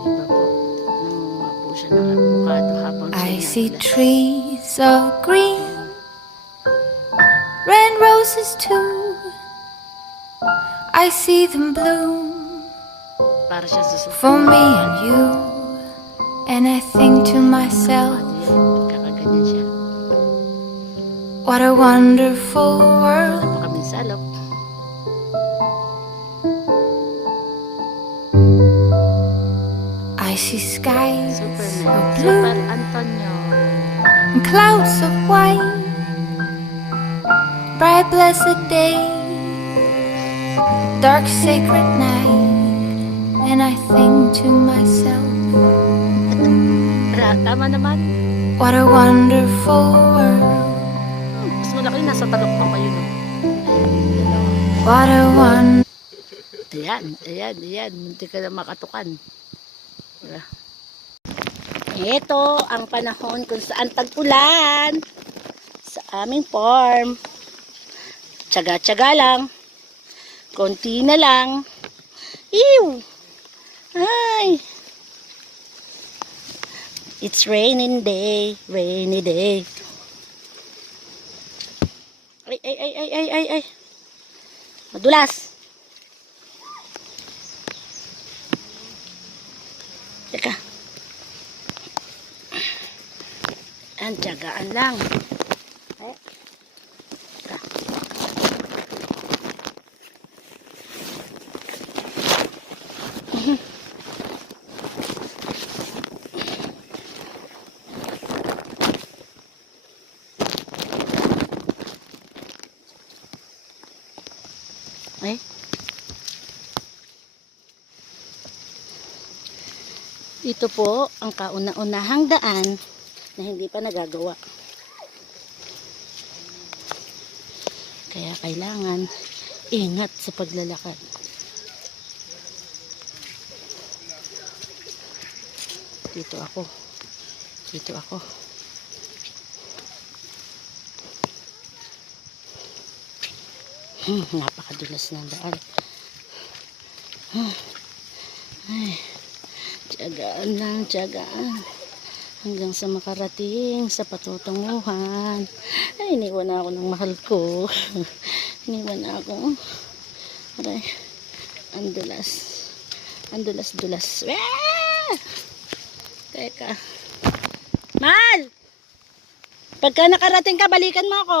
Diba po? Nangunguha po siya ng avocado habang I siya see naglas. trees of green, red roses too. I see them bloom Para siya susuko. for me and you. And I think to myself, Kakaganyan siya. what a wonderful world. Pa kami sa alok. I see skies of Superman. blue Super Antonio. and clouds of white, bright blessed day, dark sacred night. And I think to myself, Tama naman. what a wonderful world. Mas malaki nasa taloktok pa yun. What a wonderful. Ayan. Munti ka na makatukan. Diba? Ito ang panahon kung saan tag-ulan sa aming farm. Tsaga-tsaga lang. Konti na lang. Ew! Ay! It's raining day, rainy day. Ay. Madulas. Teka. Ang tiyagaan lang. Ay. Teka. Ay. Ito po ang kauna-unahang daan na hindi pa nagagawa. Kaya kailangan ingat sa paglalakad. Dito ako. Napakadulas ng daan. Ay. Tiyagaan. Hanggang sa makarating sa patutunguhan. Ay, iniwan na ako ng mahal ko. Iniwan na ako. Aray, ang dulas. Ah! Teka. Mal! Pagka nakarating ka, balikan mo ako.